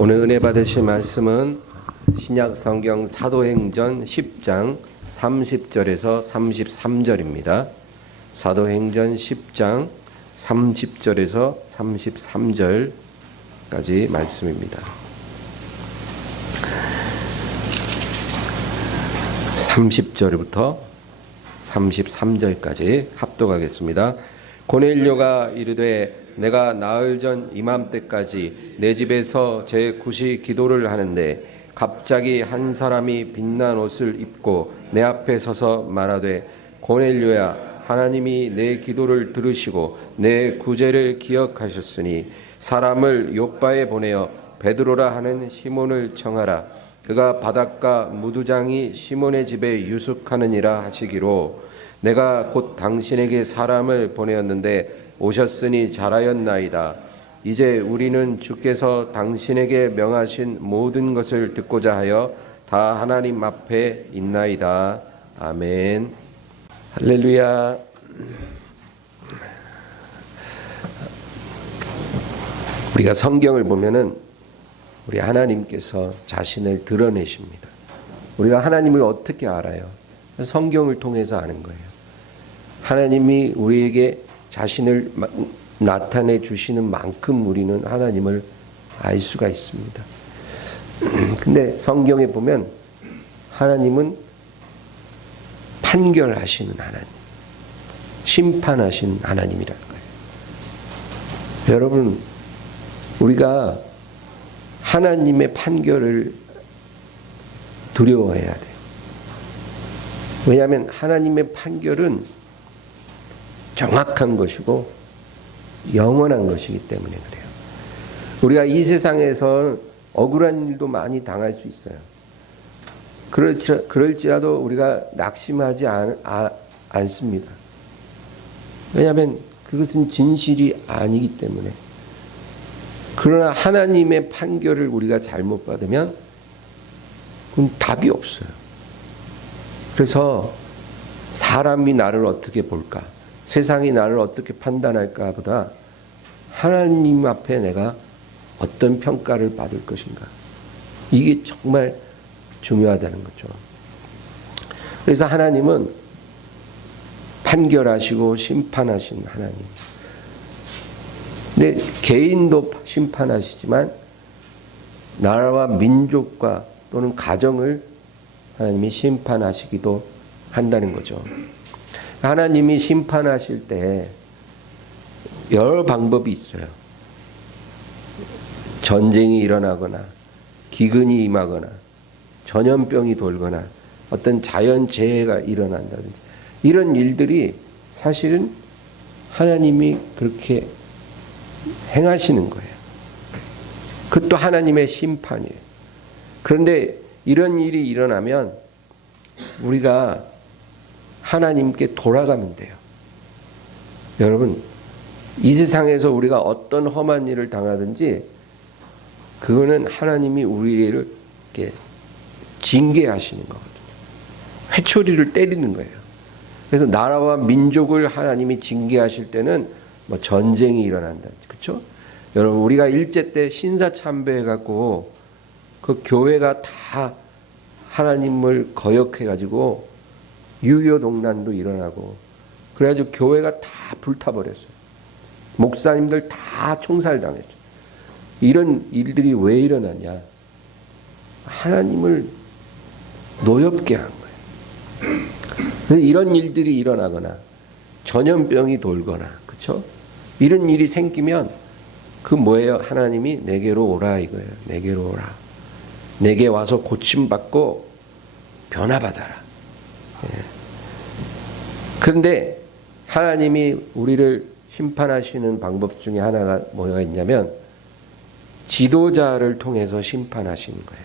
오늘 은혜 받으실 말씀은 신약 성경 사도행전 10장 30절에서 33절입니다. 사도행전 10장 30절에서 33절까지 말씀입니다. 30절부터 33절까지 합독하겠습니다. 고넬료가 이르되 내가 나흘 전 이맘때까지 내 집에서 제9시 기도를 하는데 갑자기 한 사람이 빛난 옷을 입고 내 앞에 서서 말하되 고넬료야, 하나님이 내 기도를 들으시고 내 구제를 기억하셨으니 사람을 요빠에 보내어 베드로라 하는 시몬을 청하라. 그가 바닷가 무두장이 시몬의 집에 유숙하느니라 하시기로 내가 곧 당신에게 사람을 보내었는데 오셨으니 잘하였나이다. 이제 우리는 주께서 당신에게 명하신 모든 것을 듣고자 하여 다 하나님 앞에 있나이다. 아멘. 할렐루야. 우리가 성경을 보면은 우리 하나님께서 자신을 드러내십니다. 우리가 하나님을 어떻게 알아요? 성경을 통해서 아는 거예요. 하나님이 우리에게 자신을 나타내 주시는 만큼 우리는 하나님을 알 수가 있습니다. 근데 성경에 보면 하나님은 판결하시는 하나님, 심판하시는 하나님이라는 거예요. 여러분, 우리가 하나님의 판결을 두려워해야 돼요. 왜냐하면 하나님의 판결은 정확한 것이고 영원한 것이기 때문에 그래요. 우리가 이 세상에서 억울한 일도 많이 당할 수 있어요. 그럴지라도 우리가 낙심하지 않습니다. 왜냐하면 그것은 진실이 아니기 때문에. 그러나 하나님의 판결을 우리가 잘못 받으면 그건 답이 없어요. 그래서 사람이 나를 어떻게 볼까? 세상이 나를 어떻게 판단할까 보다 하나님 앞에 내가 어떤 평가를 받을 것인가. 이게 정말 중요하다는 거죠. 그래서 하나님은 판결하시고 심판하신 하나님. 근데 개인도 심판하시지만 나라와 민족과 또는 가정을 하나님이 심판하시기도 한다는 거죠. 하나님이 심판하실 때 여러 방법이 있어요. 전쟁이 일어나거나 기근이 임하거나 전염병이 돌거나 어떤 자연재해가 일어난다든지 이런 일들이 사실은 하나님이 그렇게 행하시는 거예요. 그것도 하나님의 심판이에요. 그런데 이런 일이 일어나면 우리가 하나님께 돌아가면 돼요. 여러분, 이 세상에서 우리가 어떤 험한 일을 당하든지 그거는 하나님이 우리를 이렇게 징계하시는 거거든요. 회초리를 때리는 거예요. 그래서 나라와 민족을 하나님이 징계하실 때는 뭐 전쟁이 일어난다든지, 그렇죠? 여러분, 우리가 일제 때 신사참배해갖고 그 교회가 다 하나님을 거역해가지고 유교동란도 일어나고 그래가지고 교회가 다 불타버렸어요. 목사님들 다 총살당했죠. 이런 일들이 왜 일어나냐? 하나님을 노엽게 한 거예요. 이런 일들이 일어나거나 전염병이 돌거나, 그렇죠? 이런 일이 생기면 그 뭐예요? 하나님이 내게로 오라 이거예요. 내게로 오라. 내게 와서 고침받고 변화받아라. 그런데 하나님이 우리를 심판하시는 방법 중에 하나가 뭐가 있냐면 지도자를 통해서 심판하시는 거예요.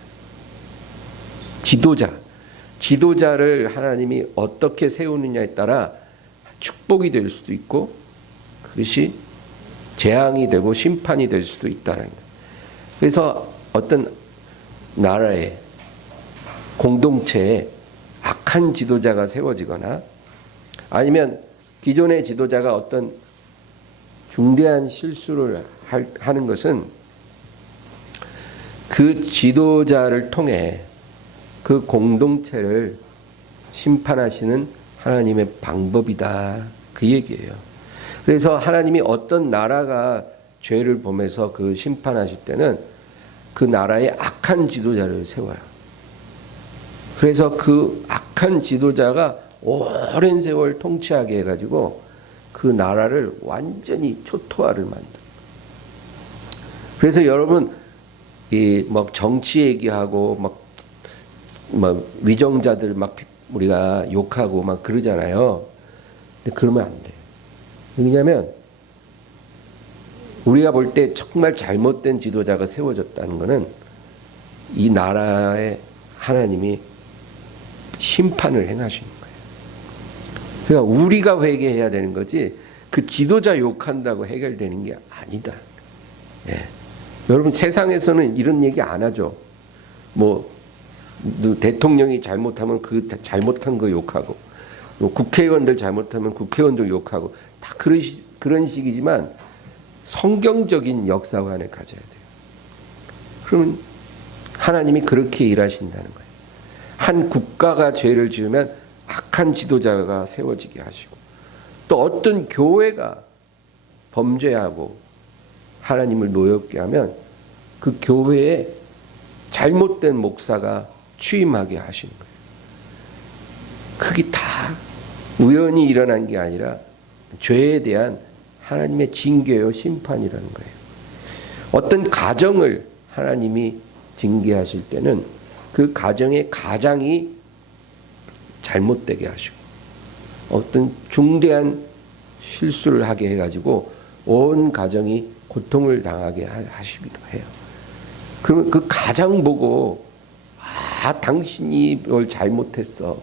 지도자를 하나님이 어떻게 세우느냐에 따라 축복이 될 수도 있고 그것이 재앙이 되고 심판이 될 수도 있다는 거예요. 그래서 어떤 나라에 공동체에 악한 지도자가 세워지거나 아니면 기존의 지도자가 어떤 중대한 실수를 하는 것은 그 지도자를 통해 그 공동체를 심판하시는 하나님의 방법이다. 그 얘기예요. 그래서 하나님이 어떤 나라가 죄를 범해서 그 심판하실 때는 그 나라에 악한 지도자를 세워요. 그래서 그 악한 지도자가 오랜 세월 통치하게 해가지고 그 나라를 완전히 초토화를 만들어요. 그래서 여러분 막 정치 얘기하고 막 위정자들 막 우리가 욕하고 막 그러잖아요. 근데 그러면 안 돼요. 왜냐하면 우리가 볼 때 정말 잘못된 지도자가 세워졌다는 것은 이 나라에 하나님이 심판을 행하시는 거예요. 그러니까 우리가 회개해야 되는 거지 그 지도자 욕한다고 해결되는 게 아니다. 예. 여러분 세상에서는 이런 얘기 안 하죠. 뭐 대통령이 잘못하면 그 잘못한 거 욕하고 국회의원들 잘못하면 국회의원들 욕하고 다 그런 식이지만 성경적인 역사관을 가져야 돼요. 그러면 하나님이 그렇게 일하신다는 거예요. 한 국가가 죄를 지으면 악한 지도자가 세워지게 하시고 또 어떤 교회가 범죄하고 하나님을 노엽게 하면 그 교회에 잘못된 목사가 취임하게 하시는 거예요. 그게 다 우연히 일어난 게 아니라 죄에 대한 하나님의 징계요 심판이라는 거예요. 어떤 가정을 하나님이 징계하실 때는 그 가정의 가장이 잘못되게 하시고 어떤 중대한 실수를 하게 해가지고 온 가정이 고통을 당하게 하시기도 해요. 그러면 그 가장 보고 당신이 뭘 잘못했어.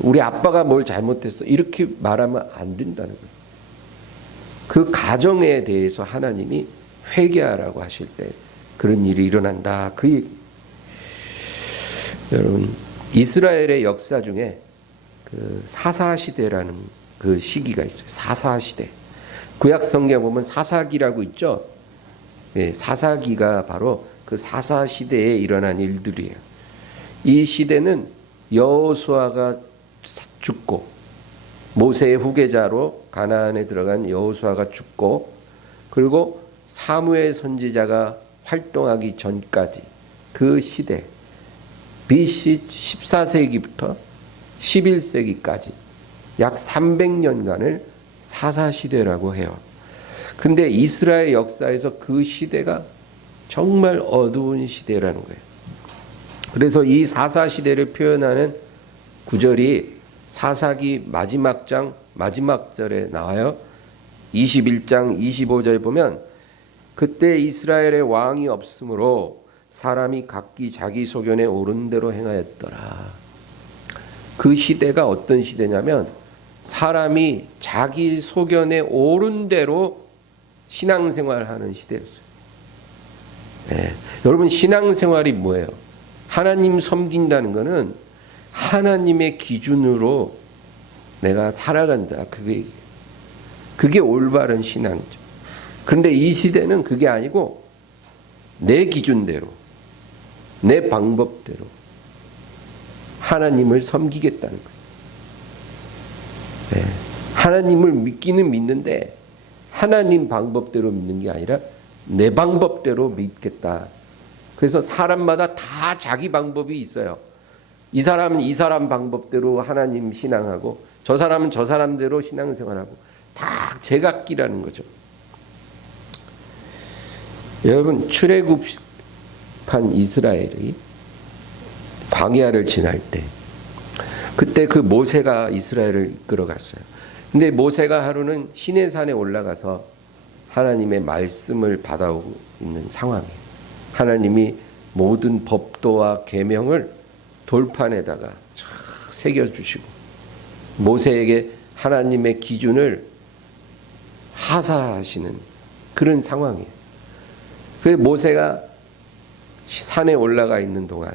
우리 아빠가 뭘 잘못했어. 이렇게 말하면 안 된다는 거예요. 그 가정에 대해서 하나님이 회개하라고 하실 때 그런 일이 일어난다. 그 얘기. 여러분 이스라엘의 역사 중에 그 사사시대라는 그 시기가 있어요. 사사시대. 구약 성경 보면 사사기라고 있죠. 네, 사사기가 바로 그 사사시대에 일어난 일들이에요. 이 시대는 여호수아가 죽고 모세의 후계자로 가나안에 들어간 여호수아가 죽고 그리고 사무엘 선지자가 활동하기 전까지 그 시대 BC 14세기부터 11세기까지 약 300년간을 사사시대라고 해요. 근데 이스라엘 역사에서 그 시대가 정말 어두운 시대라는 거예요. 그래서 이 사사시대를 표현하는 구절이 사사기 마지막 장 마지막 절에 나와요. 21장 25절 보면 그때 이스라엘의 왕이 없으므로 사람이 각기 자기 소견에 옳은 대로 행하였더라. 그 시대가 어떤 시대냐면 사람이 자기 소견에 옳은 대로 신앙생활하는 시대였어요. 네. 여러분 신앙생활이 뭐예요? 하나님 섬긴다는 것은 하나님의 기준으로 내가 살아간다. 그게 올바른 신앙이죠. 그런데 이 시대는 그게 아니고 내 기준대로 내 방법대로 하나님을 섬기겠다는 거예요. 네. 하나님을 믿기는 믿는데 하나님 방법대로 믿는 게 아니라 내 방법대로 믿겠다. 그래서 사람마다 다 자기 방법이 있어요. 이 사람은 이 사람 방법대로 하나님 신앙하고 저 사람은 저 사람대로 신앙생활하고 다 제각기라는 거죠. 여러분 출애굽한 이스라엘이 광야를 지날 때 그때 그 모세가 이스라엘을 이끌어 갔어요. 근데 모세가 하루는 시내산에 올라가서 하나님의 말씀을 받아오고 있는 상황이에요. 하나님이 모든 법도와 계명을 돌판에다가 쫙 새겨주시고 모세에게 하나님의 기준을 하사하시는 그런 상황이에요. 그래서 모세가 산에 올라가 있는 동안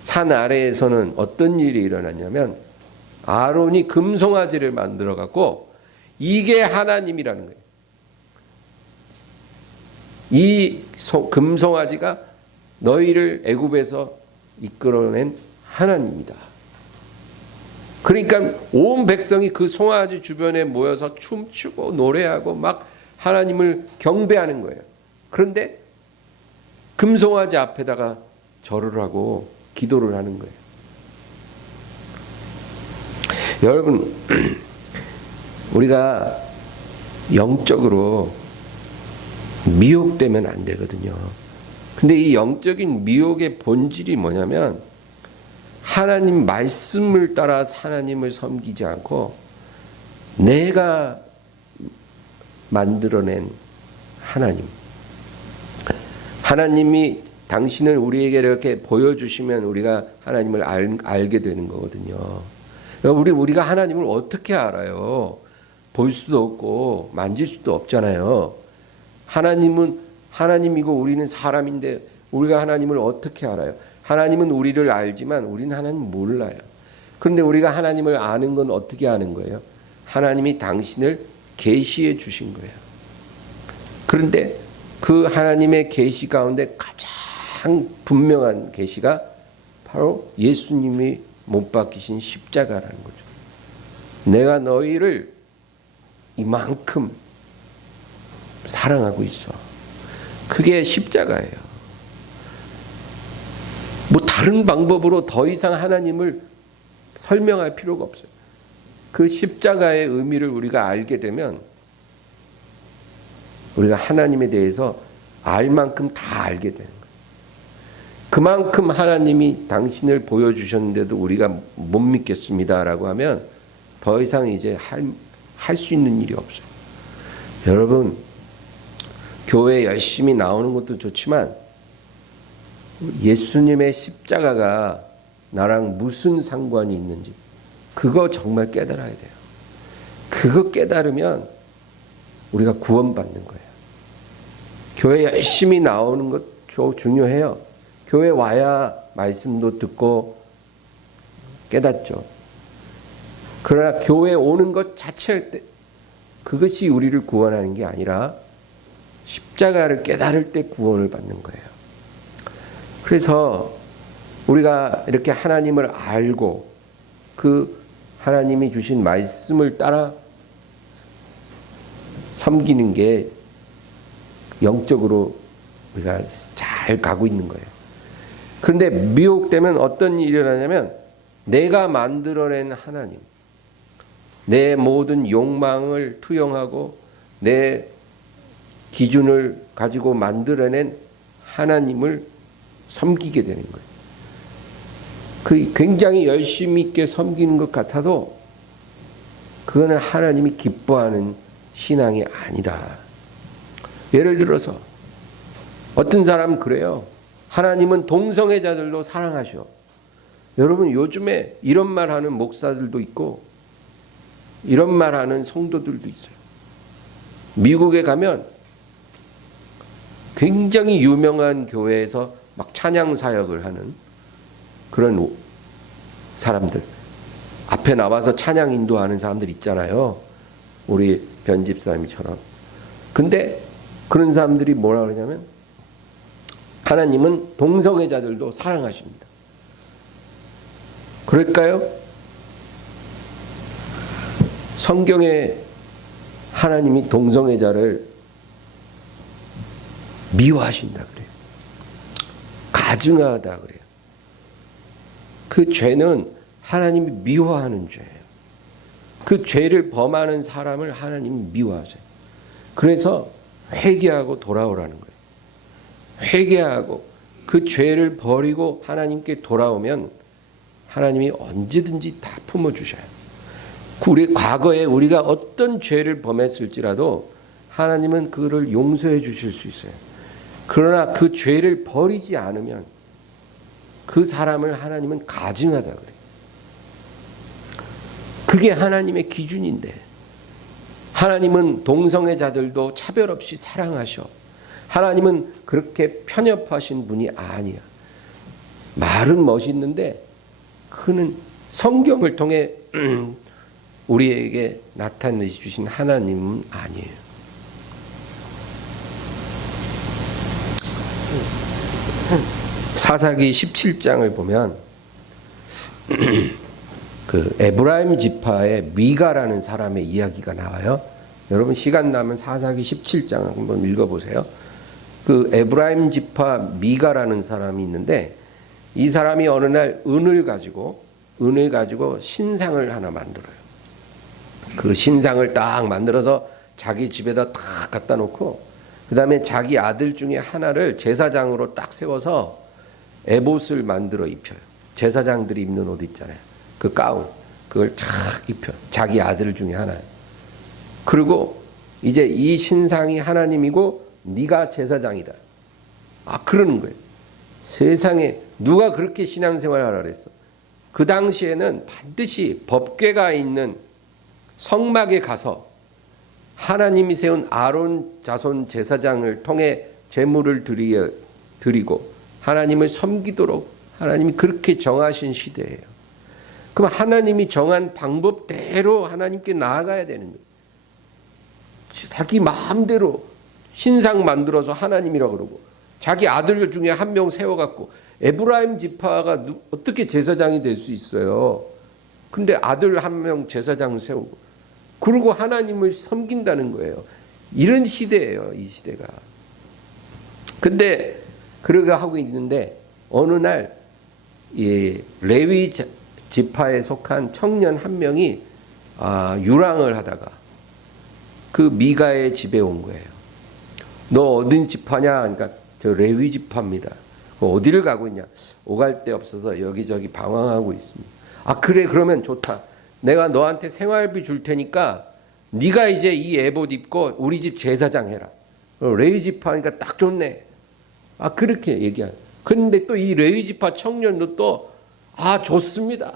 산 아래에서는 어떤 일이 일어났냐면 아론이 금송아지를 만들어 갖고 이게 하나님이라는 거예요. 이 금송아지가 너희를 애굽에서 이끌어낸 하나님이다. 그러니까 온 백성이 그 송아지 주변에 모여서 춤추고 노래하고 막 하나님을 경배하는 거예요. 그런데 금송아지 앞에다가 절을 하고 기도를 하는 거예요. 여러분, 우리가 영적으로 미혹되면 안 되거든요. 근데 이 영적인 미혹의 본질이 뭐냐면 하나님 말씀을 따라 하나님을 섬기지 않고 내가 만들어낸 하나님, 하나님이 당신을 우리에게 이렇게 보여주시면 우리가 하나님을 알게 되는 거거든요. 그러니까 우리가 하나님을 어떻게 알아요? 볼 수도 없고 만질 수도 없잖아요. 하나님은 하나님이고 우리는 사람인데 우리가 하나님을 어떻게 알아요? 하나님은 우리를 알지만 우리는 하나님 몰라요. 그런데 우리가 하나님을 아는 건 어떻게 아는 거예요? 하나님이 당신을 계시해 주신 거예요. 그런데 그 하나님의 계시 가운데 가장 분명한 계시가 바로 예수님이 못 박히신 십자가라는 거죠. 내가 너희를 이만큼 사랑하고 있어. 그게 십자가예요. 뭐 다른 방법으로 더 이상 하나님을 설명할 필요가 없어요. 그 십자가의 의미를 우리가 알게 되면 우리가 하나님에 대해서 알 만큼 다 알게 되는 거예요. 그만큼 하나님이 당신을 보여주셨는데도 우리가 못 믿겠습니다라고 하면 더 이상 이제 할 수 있는 일이 없어요. 여러분, 교회 열심히 나오는 것도 좋지만 예수님의 십자가가 나랑 무슨 상관이 있는지 그거 정말 깨달아야 돼요. 그거 깨달으면 우리가 구원받는 거예요. 교회 열심히 나오는 것 중요해요. 교회 와야 말씀도 듣고 깨닫죠. 그러나 교회 오는 것 자체일 때 그것이 우리를 구원하는 게 아니라 십자가를 깨달을 때 구원을 받는 거예요. 그래서 우리가 이렇게 하나님을 알고 그 하나님이 주신 말씀을 따라 섬기는 게 영적으로 우리가 잘 가고 있는 거예요. 그런데 미혹되면 어떤 일이 일어나냐면 내가 만들어낸 하나님, 내 모든 욕망을 투영하고 내 기준을 가지고 만들어낸 하나님을 섬기게 되는 거예요. 그 굉장히 열심히 있게 섬기는 것 같아도 그거는 하나님이 기뻐하는 신앙이 아니다. 예를 들어서 어떤 사람은 그래요. 하나님은 동성애자들도 사랑하셔. 여러분, 요즘에 이런 말 하는 목사들도 있고 이런 말 하는 성도들도 있어요. 미국에 가면 굉장히 유명한 교회에서 막 찬양 사역을 하는 그런 사람들, 앞에 나와서 찬양 인도하는 사람들 있잖아요. 우리 변집사님처럼. 근데 그런 사람들이 뭐라 그러냐면 하나님은 동성애자들도 사랑하십니다. 그럴까요? 성경에 하나님이 동성애자를 미워하신다 그래요. 가증하다 그래요. 그 죄는 하나님이 미워하는 죄예요. 그 죄를 범하는 사람을 하나님이 미워하세요. 그래서 회개하고 돌아오라는 거예요. 회개하고 그 죄를 버리고 하나님께 돌아오면 하나님이 언제든지 다 품어주셔요. 우리 과거에 우리가 어떤 죄를 범했을지라도 하나님은 그를 용서해 주실 수 있어요. 그러나 그 죄를 버리지 않으면 그 사람을 하나님은 가증하다 그래요. 그게 하나님의 기준인데 하나님은 동성애자들도 차별 없이 사랑하셔. 하나님은 그렇게 편협하신 분이 아니야. 말은 멋있는데 그는 성경을 통해 우리에게 나타내 주신 하나님은 아니에요. 사사기 17장을 보면 그 에브라임 지파의 미가라는 사람의 이야기가 나와요. 여러분 시간 나면 사사기 17장 한번 읽어보세요. 그 에브라임 지파 미가라는 사람이 있는데 이 사람이 어느 날 은을 가지고 신상을 하나 만들어요. 그 신상을 딱 만들어서 자기 집에다 딱 갖다 놓고 그 다음에 자기 아들 중에 하나를 제사장으로 딱 세워서 에봇을 만들어 입혀요. 제사장들이 입는 옷 있잖아요. 그 가운 그걸 탁 입혀. 자기 아들 중에 하나예요. 그리고 이제 이 신상이 하나님이고 네가 제사장이다. 그러는 거예요. 세상에 누가 그렇게 신앙생활을 하라 했어. 그 당시에는 반드시 법궤가 있는 성막에 가서 하나님이 세운 아론 자손 제사장을 통해 제물을 드리고 하나님을 섬기도록 하나님이 그렇게 정하신 시대예요. 그럼 하나님이 정한 방법대로 하나님께 나아가야 되는 거예요. 자기 마음대로 신상 만들어서 하나님이라고 그러고 자기 아들 중에 한 명 세워갖고 에브라임 지파가 어떻게 제사장이 될 수 있어요. 근데 아들 한 명 제사장을 세우고 그리고 하나님을 섬긴다는 거예요. 이런 시대예요, 이 시대가. 근데 그러게 하고 있는데 어느 날 이 레위 지파에 속한 청년 한 명이 유랑을 하다가 그 미가의 집에 온 거예요. 너 어딘 지파냐? 그러니까 저 레위 지파입니다. 어디를 가고 있냐? 오갈 데 없어서 여기저기 방황하고 있습니다. 그래 그러면 좋다. 내가 너한테 생활비 줄 테니까 네가 이제 이 에봇 입고 우리 집 제사장 해라. 레위 지파니까 딱 좋네. 그렇게 얘기하는. 그런데 또 이 레위 지파 청년도 또 좋습니다.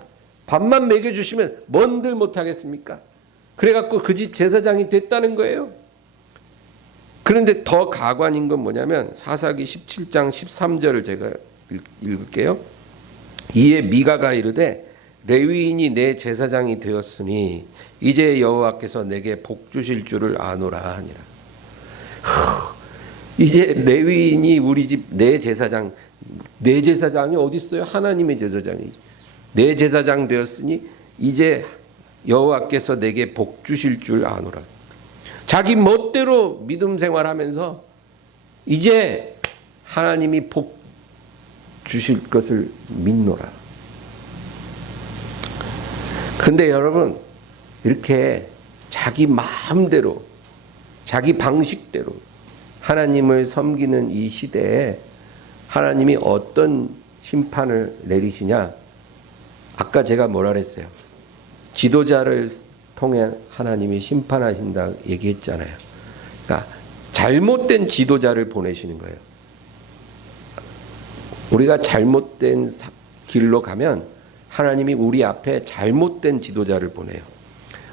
밥만 먹여주시면 뭔들 못하겠습니까? 그래갖고 그 집 제사장이 됐다는 거예요. 그런데 더 가관인 건 뭐냐면 사사기 17장 13절을 제가 읽을게요. 이에 미가가 이르되 레위인이 내 제사장이 되었으니 이제 여호와께서 내게 복 주실 줄을 아노라 하니라. 이제 레위인이 우리 집 내 제사장, 내 제사장이 어디 있어요? 하나님의 제사장이지. 내 제사장 되었으니 이제 여호와께서 내게 복 주실 줄 아노라. 자기 멋대로 믿음 생활하면서 이제 하나님이 복 주실 것을 믿노라. 근데 여러분 이렇게 자기 마음대로 자기 방식대로 하나님을 섬기는 이 시대에 하나님이 어떤 심판을 내리시냐? 아까 제가 뭐라 그랬어요? 지도자를 통해 하나님이 심판하신다 얘기했잖아요. 그러니까 잘못된 지도자를 보내시는 거예요. 우리가 잘못된 길로 가면 하나님이 우리 앞에 잘못된 지도자를 보내요.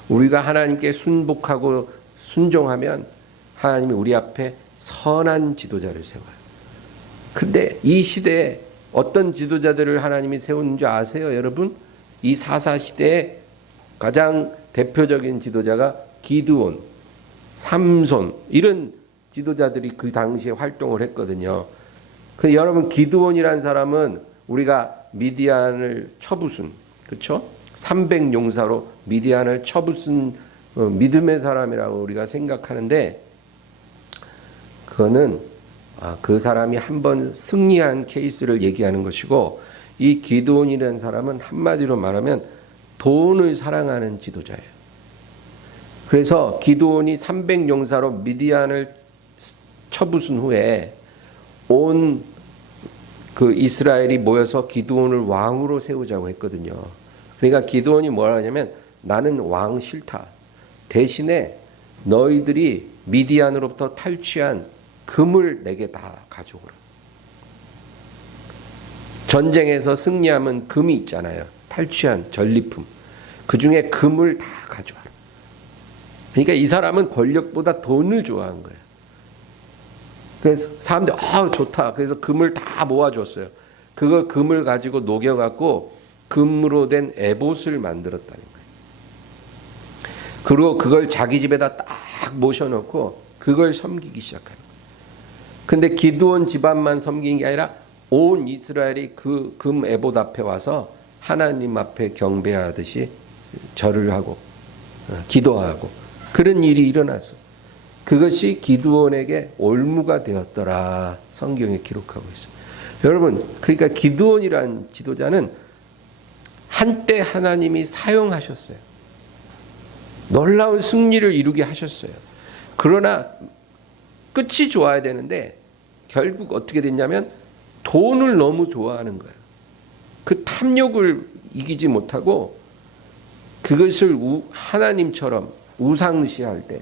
우리가 하나님께 순복하고 순종하면 하나님이 우리 앞에 선한 지도자를 세워요. 근데 이 시대에 어떤 지도자들을 하나님이 세우는 줄 아세요, 여러분? 이 사사 시대에 가장 대표적인 지도자가 기드온, 삼손 이런 지도자들이 그 당시에 활동을 했거든요. 근데 여러분 기드온이라는 사람은 우리가 미디안을 쳐부순, 그렇죠? 300용사로 미디안을 쳐부순 믿음의 사람이라고 우리가 생각하는데 그거는 그 사람이 한번 승리한 케이스를 얘기하는 것이고 이 기드온이라는 사람은 한마디로 말하면 돈을 사랑하는 지도자예요. 그래서 기드온이 300용사로 미디안을 쳐부순 후에 온 그 이스라엘이 모여서 기드온을 왕으로 세우자고 했거든요. 그러니까 기드온이 뭐라 하냐면 나는 왕 싫다. 대신에 너희들이 미디안으로부터 탈취한 금을 내게 다 가져오라. 전쟁에서 승리하면 금이 있잖아요. 탈취한 전리품. 그 중에 금을 다 가져와라. 그러니까 이 사람은 권력보다 돈을 좋아한 거예요. 그래서 사람들이 좋다. 그래서 금을 다 모아줬어요. 그거 금을 가지고 녹여갖고 금으로 된 에봇을 만들었다는 거예요. 그리고 그걸 자기 집에다 딱 모셔놓고 그걸 섬기기 시작하는 거예요. 근데 기드온 집안만 섬기는 게 아니라 온 이스라엘이 그 금 에봇 앞에 와서 하나님 앞에 경배하듯이 절을 하고 기도하고 그런 일이 일어났어. 그것이 기드온에게 올무가 되었더라. 성경에 기록하고 있어요. 여러분, 그러니까 기드온이라는 지도자는 한때 하나님이 사용하셨어요. 놀라운 승리를 이루게 하셨어요. 그러나 끝이 좋아야 되는데 결국 어떻게 됐냐면 돈을 너무 좋아하는 거예요. 그 탐욕을 이기지 못하고 그것을 하나님처럼 우상시할 때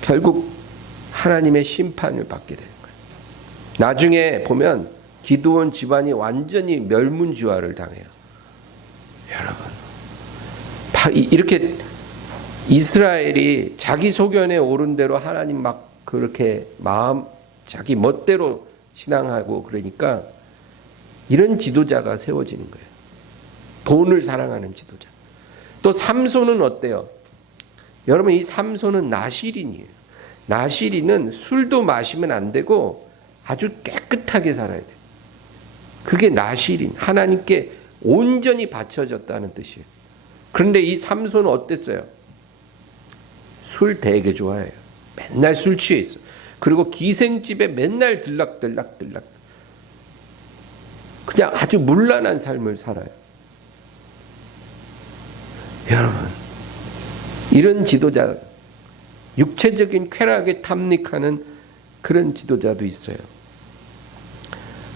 결국 하나님의 심판을 받게 되는 거예요. 나중에 보면 기드온 집안이 완전히 멸문지화를 당해요. 여러분, 이렇게 이스라엘이 자기 소견에 오른 대로 하나님 막 그렇게 자기 멋대로 신앙하고 그러니까 이런 지도자가 세워지는 거예요. 돈을 사랑하는 지도자. 또 삼손은 어때요? 여러분, 이 삼손은 나실인이에요. 나실인은 술도 마시면 안 되고 아주 깨끗하게 살아야 돼요. 그게 나실인, 하나님께 온전히 바쳐졌다는 뜻이에요. 그런데 이 삼손은 어땠어요? 술 되게 좋아해요. 맨날 술 취해 있어. 그리고 기생집에 맨날 들락들락 그냥 아주 문란한 삶을 살아요. 여러분, 이런 지도자, 육체적인 쾌락에 탐닉하는 그런 지도자도 있어요.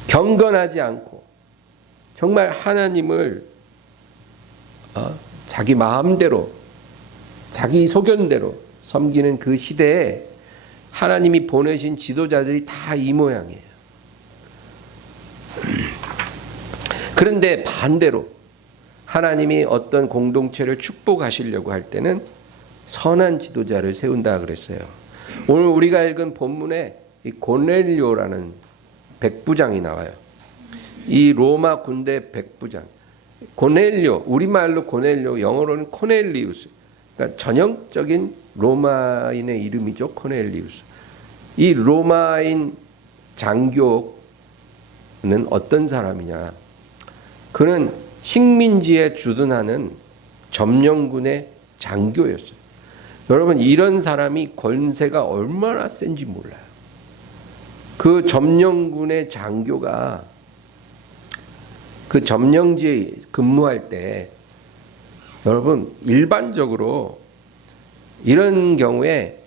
경건하지 않고 정말 하나님을 자기 마음대로 자기 소견대로 섬기는 그 시대에 하나님이 보내신 지도자들이 다 이 모양이에요. 그런데 반대로 하나님이 어떤 공동체를 축복하시려고 할 때는 선한 지도자를 세운다 그랬어요. 오늘 우리가 읽은 본문에 이 고넬료라는 백부장이 나와요. 이 로마 군대 백부장. 고넬료, 우리말로 고넬료, 영어로는 코넬리우스. 그러니까 전형적인 로마인의 이름이죠. 코넬리우스. 이 로마인 장교는 어떤 사람이냐? 그는 식민지에 주둔하는 점령군의 장교였어요. 여러분, 이런 사람이 권세가 얼마나 센지 몰라요. 그 점령군의 장교가 그 점령지에 근무할 때 여러분, 일반적으로 이런 경우에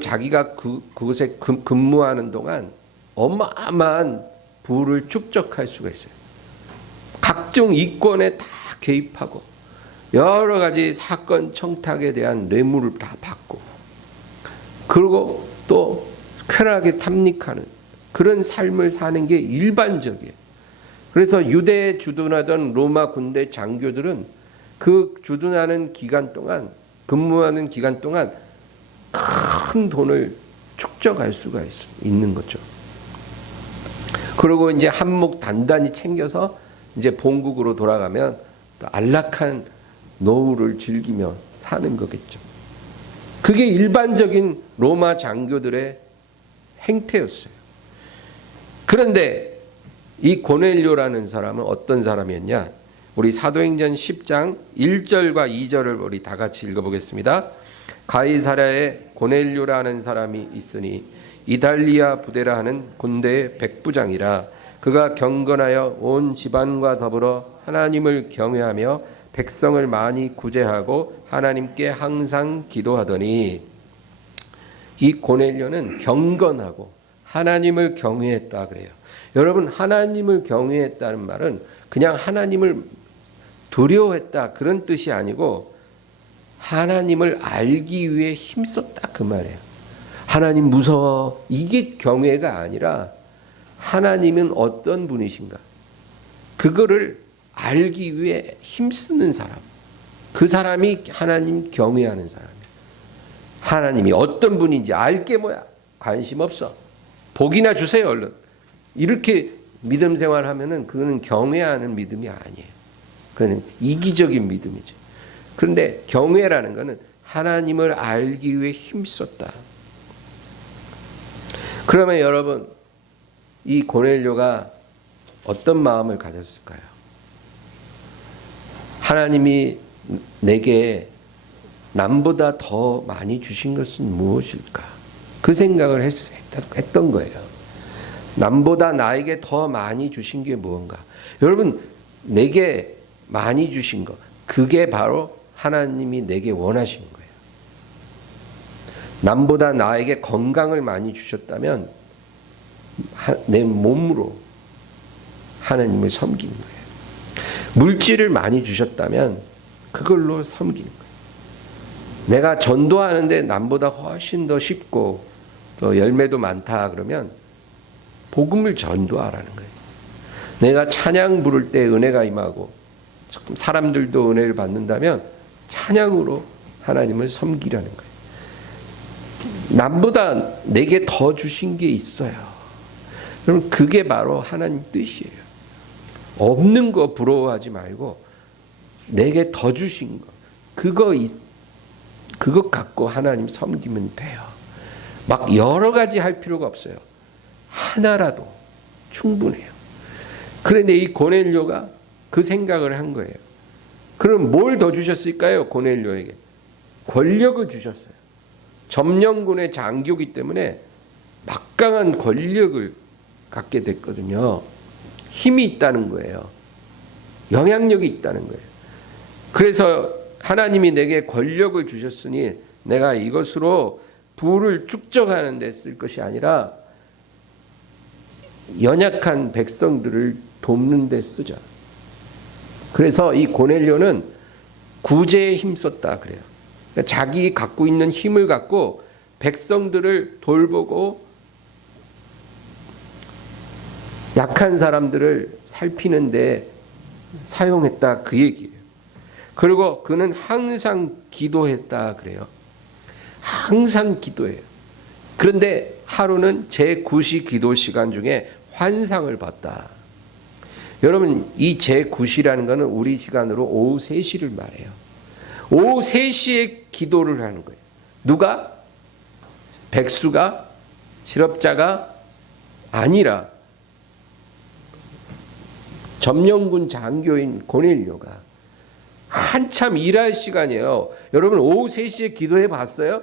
자기가 그곳에 근무하는 동안 어마어마한 부를 축적할 수가 있어요. 각종 이권에 다 개입하고 여러 가지 사건 청탁에 대한 뇌물을 다 받고 그리고 또 쾌락에 탐닉하는 그런 삶을 사는 게 일반적이에요. 그래서 유대에 주둔하던 로마 군대 장교들은 그 주둔하는 기간 동안 근무하는 기간 동안 큰 돈을 축적할 수가 있는 거죠. 그리고 이제 한몫 단단히 챙겨서 이제 본국으로 돌아가면 또 안락한 노후를 즐기며 사는 거겠죠. 그게 일반적인 로마 장교들의 행태였어요. 그런데 이 고넬료라는 사람은 어떤 사람이었냐? 우리 사도행전 10장 1절과 2절을 우리 다 같이 읽어보겠습니다. 가이사랴에 고넬료라는 사람이 있으니 이달리아 부대라 하는 군대의 백부장이라. 그가 경건하여 온 집안과 더불어 하나님을 경외하며 백성을 많이 구제하고 하나님께 항상 기도하더니, 이 고넬료는 경건하고 하나님을 경외했다 그래요. 여러분, 하나님을 경외했다는 말은 그냥 하나님을 두려워했다 그런 뜻이 아니고 하나님을 알기 위해 힘썼다 그 말이에요. 하나님 무서워, 이게 경외가 아니라 하나님은 어떤 분이신가, 그거를 알기 위해 힘쓰는 사람, 그 사람이 하나님 경외하는 사람이에요. 하나님이 어떤 분인지 알게 뭐야, 관심 없어, 복이나 주세요 얼른, 이렇게 믿음 생활하면은 그거는 경외하는 믿음이 아니에요. 그거는 이기적인 믿음이죠. 그런데 경외라는 것은 하나님을 알기 위해 힘썼다. 그러면 여러분, 이 고넬료가 어떤 마음을 가졌을까요? 하나님이 내게 남보다 더 많이 주신 것은 무엇일까? 그 생각을 했던 거예요. 남보다 나에게 더 많이 주신 게 무언가? 여러분, 내게 많이 주신 것, 그게 바로 하나님이 내게 원하신 거예요. 남보다 나에게 건강을 많이 주셨다면 내 몸으로 하나님을 섬기는 거예요. 물질을 많이 주셨다면 그걸로 섬기는 거예요. 내가 전도하는데 남보다 훨씬 더 쉽고 더 열매도 많다 그러면 복음을 전도하라는 거예요. 내가 찬양 부를 때 은혜가 임하고 사람들도 은혜를 받는다면 찬양으로 하나님을 섬기라는 거예요. 남보다 내게 더 주신 게 있어요. 여러분, 그게 바로 하나님 뜻이에요. 없는 거 부러워하지 말고 내게 더 주신 거, 그것 갖고 하나님 섬기면 돼요. 막 여러 가지 할 필요가 없어요. 하나라도 충분해요. 그런데 이 고넬료가 그 생각을 한 거예요. 그럼 뭘 더 주셨을까요? 고넬료에게 권력을 주셨어요. 점령군의 장교이기 때문에 막강한 권력을 갖게 됐거든요. 힘이 있다는 거예요. 영향력이 있다는 거예요. 그래서 하나님이 내게 권력을 주셨으니 내가 이것으로 부를 축적하는 데 쓸 것이 아니라 연약한 백성들을 돕는 데 쓰자. 그래서 이 고넬료는 구제에 힘썼다 그래요. 그러니까 자기 갖고 있는 힘을 갖고 백성들을 돌보고 약한 사람들을 살피는데 사용했다 그 얘기예요. 그리고 그는 항상 기도했다 그래요. 항상 기도해요. 그런데 하루는 제9시 기도 시간 중에 환상을 봤다. 여러분, 이 제9시라는 것은 우리 시간으로 오후 3시를 말해요. 오후 3시에 기도를 하는 거예요. 누가? 백수가? 실업자가? 아니라 점령군 장교인 고넬료가 한참 일할 시간이에요. 여러분, 오후 3시에 기도해 봤어요?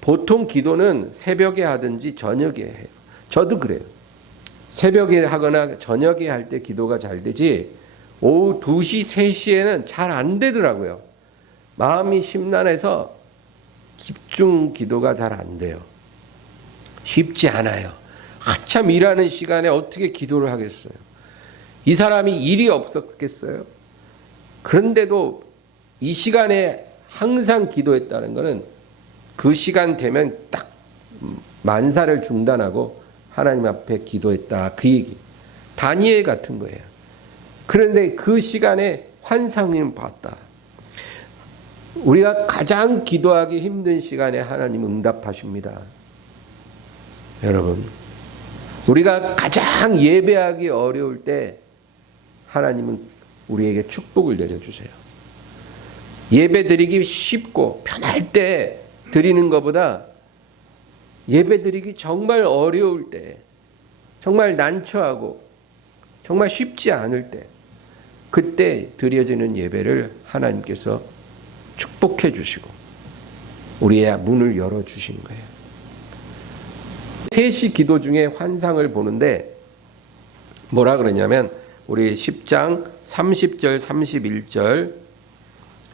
보통 기도는 새벽에 하든지 저녁에 해요. 저도 그래요. 새벽에 하거나 저녁에 할 때 기도가 잘 되지 오후 2시, 3시에는 잘 안 되더라고요. 마음이 심란해서 집중 기도가 잘 안 돼요. 쉽지 않아요. 한참 일하는 시간에 어떻게 기도를 하겠어요? 이 사람이 일이 없었겠어요? 그런데도 이 시간에 항상 기도했다는 것은 그 시간 되면 딱 만사를 중단하고 하나님 앞에 기도했다 그 얘기. 다니엘 같은 거예요. 그런데 그 시간에 환상을 봤다. 우리가 가장 기도하기 힘든 시간에 하나님 응답하십니다. 여러분, 우리가 가장 예배하기 어려울 때 하나님은 우리에게 축복을 내려주세요. 예배 드리기 쉽고 편할 때 드리는 것보다 예배 드리기 정말 어려울 때, 정말 난처하고 정말 쉽지 않을 때, 그때 드려지는 예배를 하나님께서 축복해 주시고 우리의 문을 열어주신 거예요. 3시 기도 중에 환상을 보는데 뭐라 그러냐면 우리 10장 30절 31절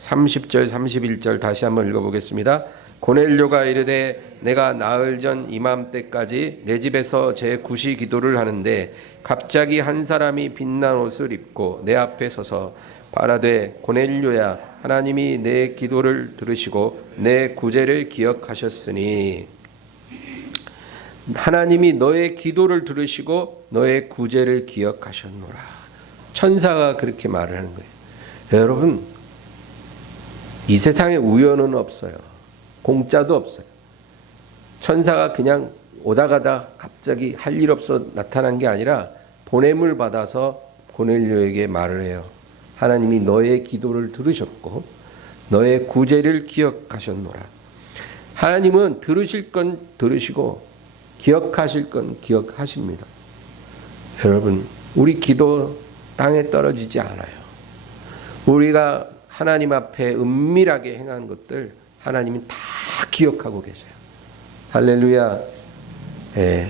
30절 31절 다시 한번 읽어보겠습니다. 고넬료가 이르되 내가 나흘 전 이맘때까지 내 집에서 제9시 기도를 하는데 갑자기 한 사람이 빛난 옷을 입고 내 앞에 서서 바라되 고넬료야, 하나님이 내 기도를 들으시고 내 구제를 기억하셨으니, 하나님이 너의 기도를 들으시고 너의 구제를 기억하셨노라. 천사가 그렇게 말을 하는 거예요. 여러분, 이 세상에 우연은 없어요. 공짜도 없어요. 천사가 그냥 오다 가다 갑자기 할 일 없어 나타난 게 아니라 보냄을 받아서 고넬료에게 말을 해요. 하나님이 너의 기도를 들으셨고 너의 구제를 기억하셨노라. 하나님은 들으실 건 들으시고 기억하실 건 기억하십니다. 여러분, 우리 기도 땅에 떨어지지 않아요. 우리가 하나님 앞에 은밀하게 행한 것들 하나님은 다 기억하고 계세요. 할렐루야. 예.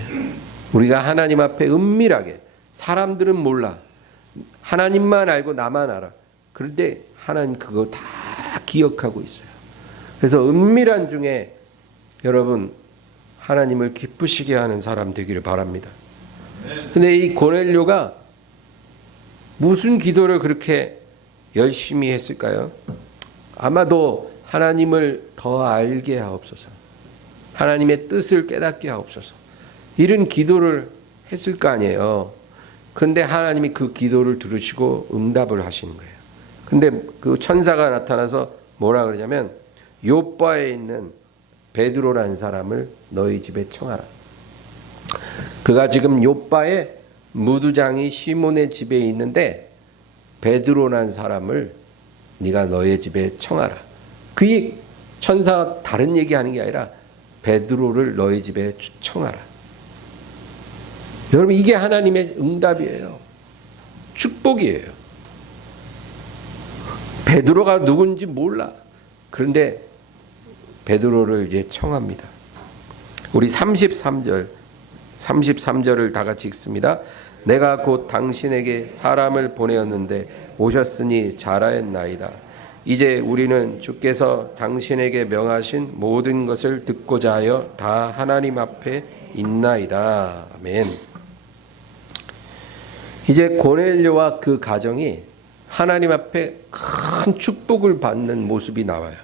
우리가 하나님 앞에 은밀하게, 사람들은 몰라. 하나님만 알고 나만 알아. 그런데 하나님 그거 다 기억하고 있어요. 그래서 은밀한 중에 여러분 하나님을 기쁘시게 하는 사람 되기를 바랍니다. 근데 이 고넬료가 무슨 기도를 그렇게 열심히 했을까요? 아마도 하나님을 더 알게 하옵소서, 하나님의 뜻을 깨닫게 하옵소서, 이런 기도를 했을 거 아니에요. 그런데 하나님이 그 기도를 들으시고 응답을 하시는 거예요. 근데 그 천사가 나타나서 뭐라 그러냐면 요바에 있는 베드로라는 사람을 너희 집에 청하라. 그가 지금 요바의 무두장이 시몬의 집에 있는데 베드로라는 사람을 네가 너의 집에 청하라. 그 천사가 다른 얘기하는 게 아니라 베드로를 너희 집에 청하라. 여러분, 이게 하나님의 응답이에요. 축복이에요. 베드로가 누군지 몰라. 그런데 베드로를 이제 청합니다. 우리 33절을 다 같이 읽습니다. 내가 곧 당신에게 사람을 보내었는데 오셨으니 잘하였나이다. 이제 우리는 주께서 당신에게 명하신 모든 것을 듣고자 하여 다 하나님 앞에 있나이다. 아멘. 이제 고넬료와 그 가정이 하나님 앞에 큰 축복을 받는 모습이 나와요.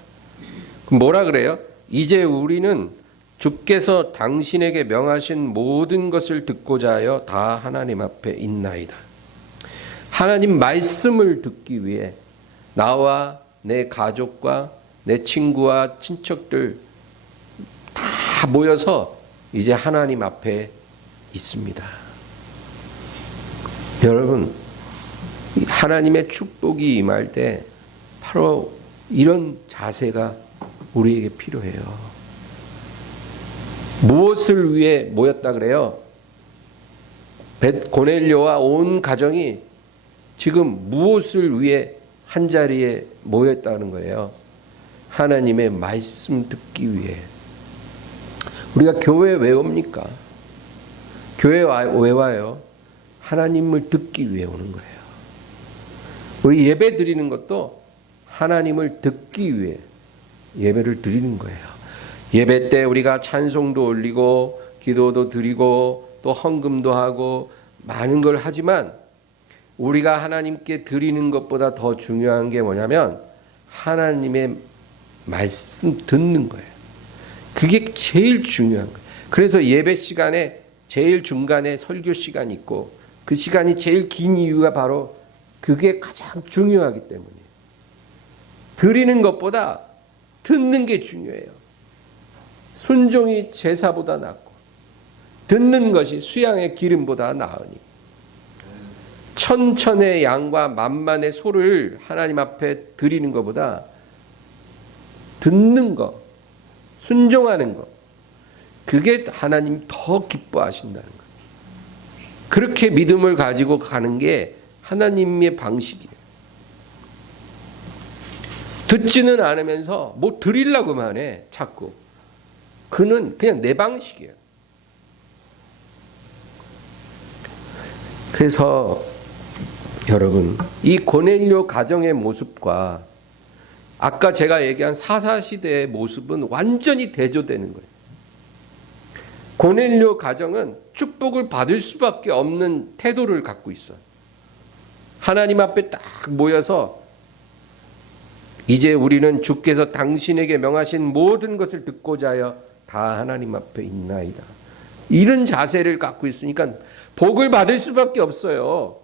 뭐라 그래요? 이제 우리는 주께서 당신에게 명하신 모든 것을 듣고자 하여 다 하나님 앞에 있나이다. 하나님 말씀을 듣기 위해 나와 내 가족과 내 친구와 친척들 다 모여서 이제 하나님 앞에 있습니다. 여러분, 하나님의 축복이 임할 때 바로 이런 자세가 우리에게 필요해요. 무엇을 위해 모였다 그래요? 고넬료와 온 가정이 지금 무엇을 위해 한자리에 모였다는 거예요? 하나님의 말씀 듣기 위해. 우리가 교회 왜 옵니까? 교회 왜 와요? 하나님을 듣기 위해 오는 거예요. 우리 예배 드리는 것도 하나님을 듣기 위해 예배를 드리는 거예요. 예배 때 우리가 찬송도 올리고 기도도 드리고 또 헌금도 하고 많은 걸 하지만 우리가 하나님께 드리는 것보다 더 중요한 게 뭐냐면 하나님의 말씀 듣는 거예요. 그게 제일 중요한 거예요. 그래서 예배 시간에 제일 중간에 설교 시간이 있고 그 시간이 제일 긴 이유가 바로 그게 가장 중요하기 때문이에요. 드리는 것보다 듣는 게 중요해요. 순종이 제사보다 낫고 듣는 것이 수양의 기름보다 나으니 천천의 양과 만만의 소를 하나님 앞에 드리는 것보다 듣는 것, 순종하는 것, 그게 하나님 더 기뻐하신다는 거예요. 그렇게 믿음을 가지고 가는 게 하나님의 방식이에요. 듣지는 않으면서 뭐 드리려고만 해, 자꾸. 그는 그냥 내 방식이에요. 그래서 여러분, 이 고넬료 가정의 모습과 아까 제가 얘기한 사사시대의 모습은 완전히 대조되는 거예요. 고넬료 가정은 축복을 받을 수밖에 없는 태도를 갖고 있어요. 하나님 앞에 딱 모여서 이제 우리는 주께서 당신에게 명하신 모든 것을 듣고자 하여 다 하나님 앞에 있나이다. 이런 자세를 갖고 있으니까 복을 받을 수밖에 없어요.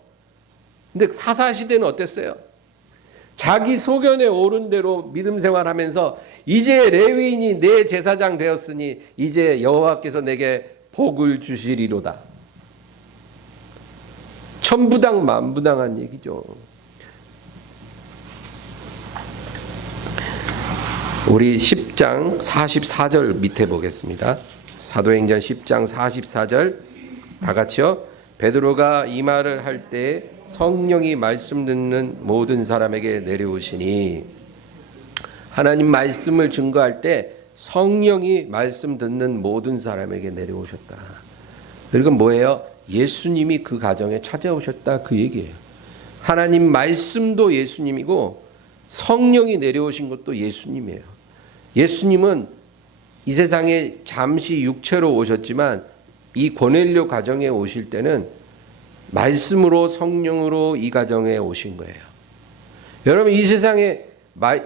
근데 사사시대는 어땠어요? 자기 소견에 오른 대로 믿음 생활하면서 이제 레위인이 내 제사장 되었으니 이제 여호와께서 내게 복을 주시리로다. 천부당 만부당한 얘기죠. 우리 10장 44절 밑에 보겠습니다. 사도행전 10장 44절 다 같이요. 베드로가 이 말을 할 때 성령이 말씀 듣는 모든 사람에게 내려오시니, 하나님 말씀을 증거할 때 성령이 말씀 듣는 모든 사람에게 내려오셨다. 그리고 뭐예요? 예수님이 그 가정에 찾아오셨다, 그 얘기예요. 하나님 말씀도 예수님이고 성령이 내려오신 것도 예수님이에요. 예수님은 이 세상에 잠시 육체로 오셨지만 이 고넬료 가정에 오실 때는 말씀으로 성령으로 이 가정에 오신 거예요. 여러분, 이 세상에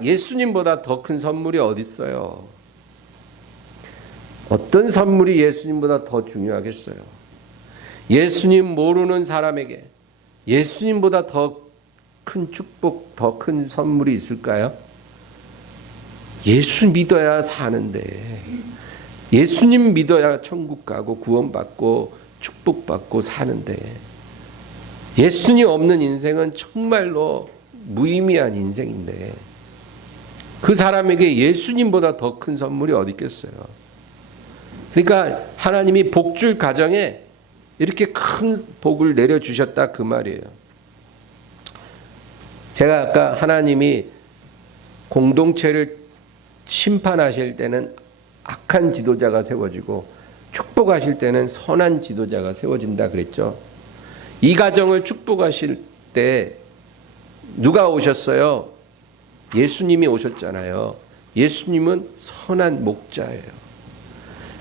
예수님보다 더 큰 선물이 어디 있어요? 어떤 선물이 예수님보다 더 중요하겠어요? 예수님 모르는 사람에게 예수님보다 더 큰 축복, 더 큰 선물이 있을까요? 예수 믿어야 사는데, 예수님 믿어야 천국 가고 구원받고 축복받고 사는데, 예수님 없는 인생은 정말로 무의미한 인생인데, 그 사람에게 예수님보다 더 큰 선물이 어디 있겠어요? 그러니까 하나님이 복줄 가정에 이렇게 큰 복을 내려주셨다, 그 말이에요. 제가 아까 하나님이 공동체를 심판하실 때는 악한 지도자가 세워지고 축복하실 때는 선한 지도자가 세워진다 그랬죠. 이 가정을 축복하실 때 누가 오셨어요? 예수님이 오셨잖아요. 예수님은 선한 목자예요.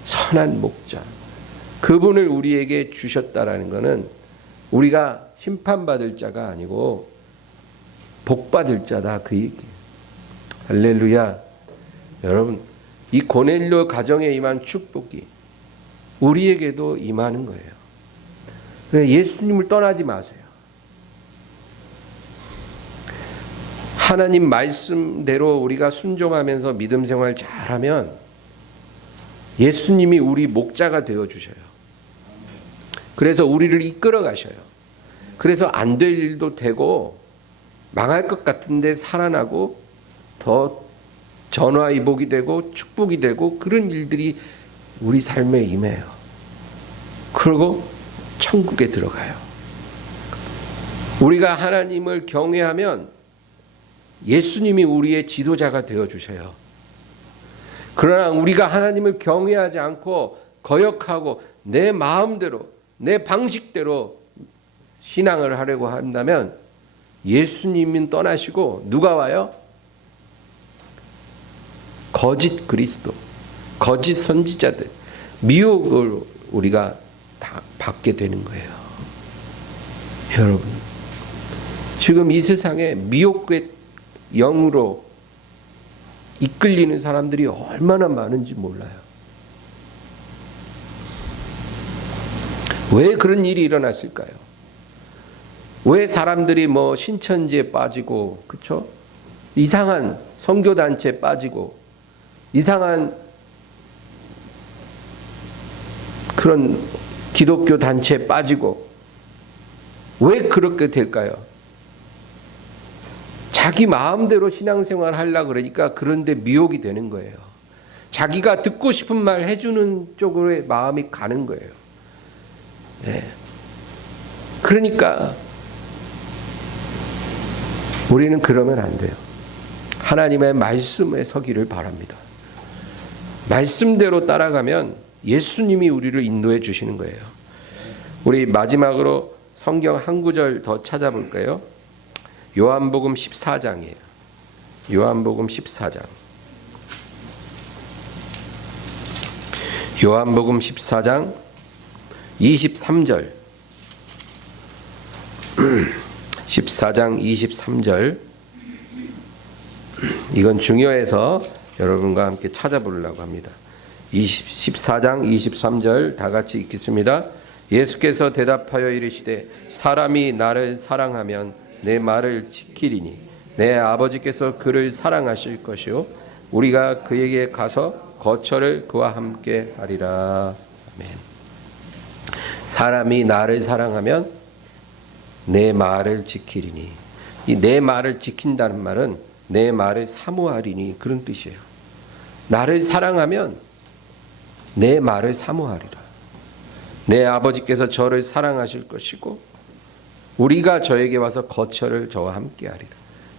선한 목자. 그분을 우리에게 주셨다라는 것은 우리가 심판받을 자가 아니고 복받을 자다, 그 얘기예요. 할렐루야. 여러분, 이 고넬료 가정에 임한 축복이 우리에게도 임하는 거예요. 예수님을 떠나지 마세요. 하나님 말씀대로 우리가 순종하면서 믿음 생활 잘하면 예수님이 우리 목자가 되어주셔요. 그래서 우리를 이끌어 가셔요. 그래서 안 될 일도 되고 망할 것 같은데 살아나고 더 전화위복이 되고 축복이 되고 그런 일들이 우리 삶에 임해요. 그리고 천국에 들어가요. 우리가 하나님을 경외하면 예수님이 우리의 지도자가 되어주셔요. 그러나 우리가 하나님을 경외하지 않고 거역하고 내 마음대로 내 방식대로 신앙을 하려고 한다면 예수님은 떠나시고 누가 와요? 거짓 그리스도, 거짓 선지자들, 미혹을 우리가 다 받게 되는 거예요. 여러분, 지금 이 세상에 미혹의 영으로 이끌리는 사람들이 얼마나 많은지 몰라요. 왜 그런 일이 일어났을까요? 왜 사람들이 뭐 신천지에 빠지고, 그렇죠? 이상한 선교단체에 빠지고 이상한 그런 기독교 단체에 빠지고 왜 그렇게 될까요? 자기 마음대로 신앙생활 하려고 그러니까 그런데 미혹이 되는 거예요. 자기가 듣고 싶은 말 해주는 쪽으로 마음이 가는 거예요. 네. 그러니까 우리는 그러면 안 돼요. 하나님의 말씀에 서기를 바랍니다. 말씀대로 따라가면 예수님이 우리를 인도해 주시는 거예요. 우리 마지막으로 성경 한 구절 더 찾아볼까요? 요한복음 14장이에요. 요한복음 14장. 요한복음 14장 23절. 14장 23절. 이건 중요해서 여러분과 함께 찾아보려고 합니다. 14장 23절 다 같이 읽겠습니다. 예수께서 대답하여 이르시되 사람이 나를 사랑하면 내 말을 지키리니 내 아버지께서 그를 사랑하실 것이요 우리가 그에게 가서 거처를 그와 함께 하리라. 아멘. 사람이 나를 사랑하면 내 말을 지키리니, 이 내 말을 지킨다는 말은 내 말을 사모하리니 그런 뜻이에요. 나를 사랑하면 내 말을 사모하리라. 내 아버지께서 저를 사랑하실 것이고 우리가 저에게 와서 거처를 저와 함께 하리라.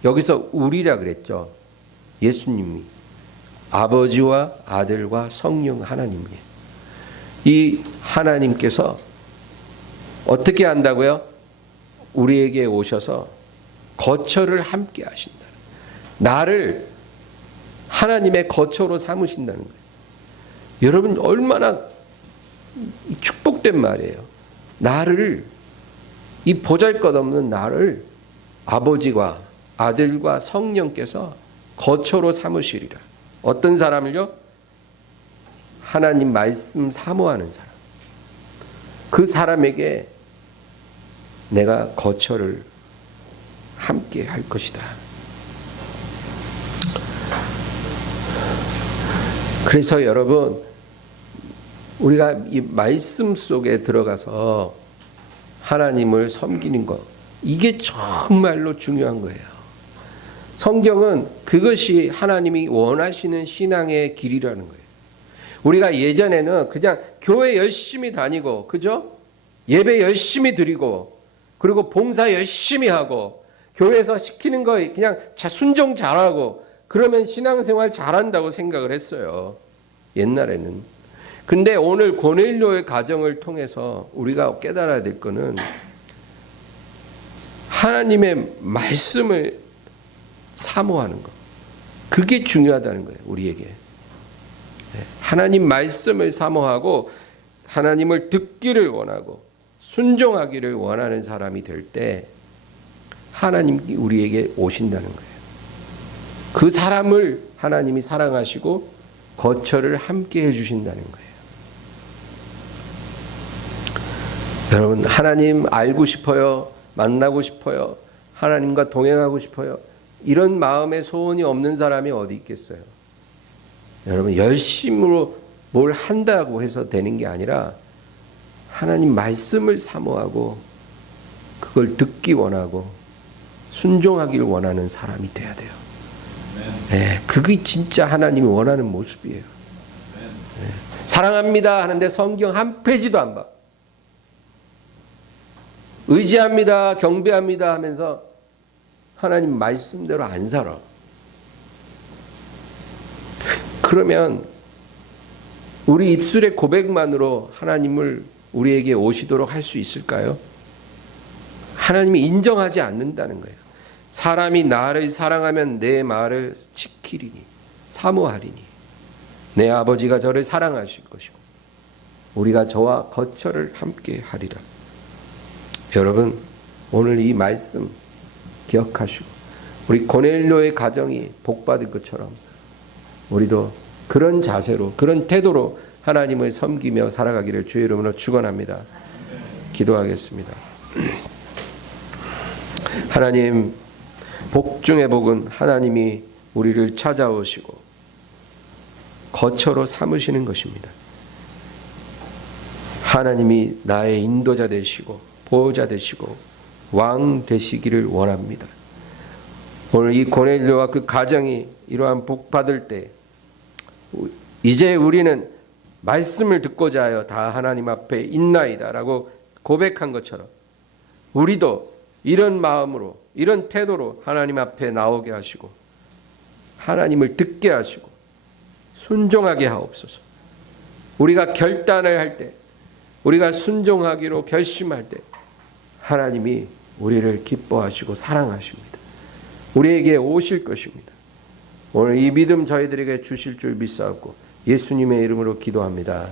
여기서 우리라 그랬죠. 예수님이 아버지와 아들과 성령 하나님이, 이 하나님께서 어떻게 한다고요? 우리에게 오셔서 거처를 함께 하신다. 나를 하나님의 거처로 삼으신다는 거예요. 여러분 얼마나 축복된 말이에요. 나를, 이 보잘것없는 나를 아버지와 아들과 성령께서 거처로 삼으시리라. 어떤 사람을요? 하나님 말씀 사모하는 사람. 그 사람에게 내가 거처를 함께 할 것이다. 그래서 여러분, 우리가 이 말씀 속에 들어가서 하나님을 섬기는 것, 이게 정말로 중요한 거예요. 성경은 그것이 하나님이 원하시는 신앙의 길이라는 거예요. 우리가 예전에는 그냥 교회 열심히 다니고, 그죠? 예배 열심히 드리고, 그리고 봉사 열심히 하고, 교회에서 시키는 거 그냥 순종 잘하고, 그러면 신앙생활 잘한다고 생각을 했어요. 옛날에는. 근데 오늘 고넬료의 가정을 통해서 우리가 깨달아야 될 거는 하나님의 말씀을 사모하는 것. 그게 중요하다는 거예요, 우리에게. 하나님 말씀을 사모하고 하나님을 듣기를 원하고 순종하기를 원하는 사람이 될 때 하나님이 우리에게 오신다는 거예요. 그 사람을 하나님이 사랑하시고 거처를 함께 해주신다는 거예요. 여러분, 하나님 알고 싶어요? 만나고 싶어요? 하나님과 동행하고 싶어요? 이런 마음의 소원이 없는 사람이 어디 있겠어요? 여러분, 열심으로 뭘 한다고 해서 되는 게 아니라 하나님 말씀을 사모하고 그걸 듣기 원하고 순종하기를 원하는 사람이 돼야 돼요. 네, 그게 진짜 하나님이 원하는 모습이에요. 네. 사랑합니다 하는데 성경 한 페이지도 안 봐. 의지합니다, 경배합니다 하면서 하나님 말씀대로 안 살아. 그러면 우리 입술의 고백만으로 하나님을 우리에게 오시도록 할 수 있을까요? 하나님이 인정하지 않는다는 거예요. 사람이 나를 사랑하면 내 말을 지키리니 사모하리니 내 아버지가 저를 사랑하실 것이고 우리가 저와 거처를 함께 하리라. 여러분, 오늘 이 말씀 기억하시고 우리 고넬료의 가정이 복받을 것처럼 우리도 그런 자세로, 그런 태도로 하나님을 섬기며 살아가기를 주의 이름으로 축원합니다. 기도하겠습니다. 하나님, 복 중의 복은 하나님이 우리를 찾아오시고 거처로 삼으시는 것입니다. 하나님이 나의 인도자 되시고 보호자 되시고 왕 되시기를 원합니다. 오늘 이 고넬료와 그 가정이 이러한 복 받을 때 이제 우리는 말씀을 듣고자 하여 다 하나님 앞에 있나이다라고 고백한 것처럼 우리도 이런 마음으로 이런 태도로 하나님 앞에 나오게 하시고 하나님을 듣게 하시고 순종하게 하옵소서. 우리가 결단을 할 때 우리가 순종하기로 결심할 때 하나님이 우리를 기뻐하시고 사랑하십니다. 우리에게 오실 것입니다. 오늘 이 믿음 저희들에게 주실 줄 믿사옵고 예수님의 이름으로 기도합니다.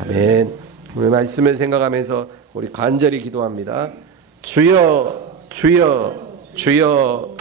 아멘. 오늘 말씀을 생각하면서 우리 간절히 기도합니다. 주여, 주여, 주여.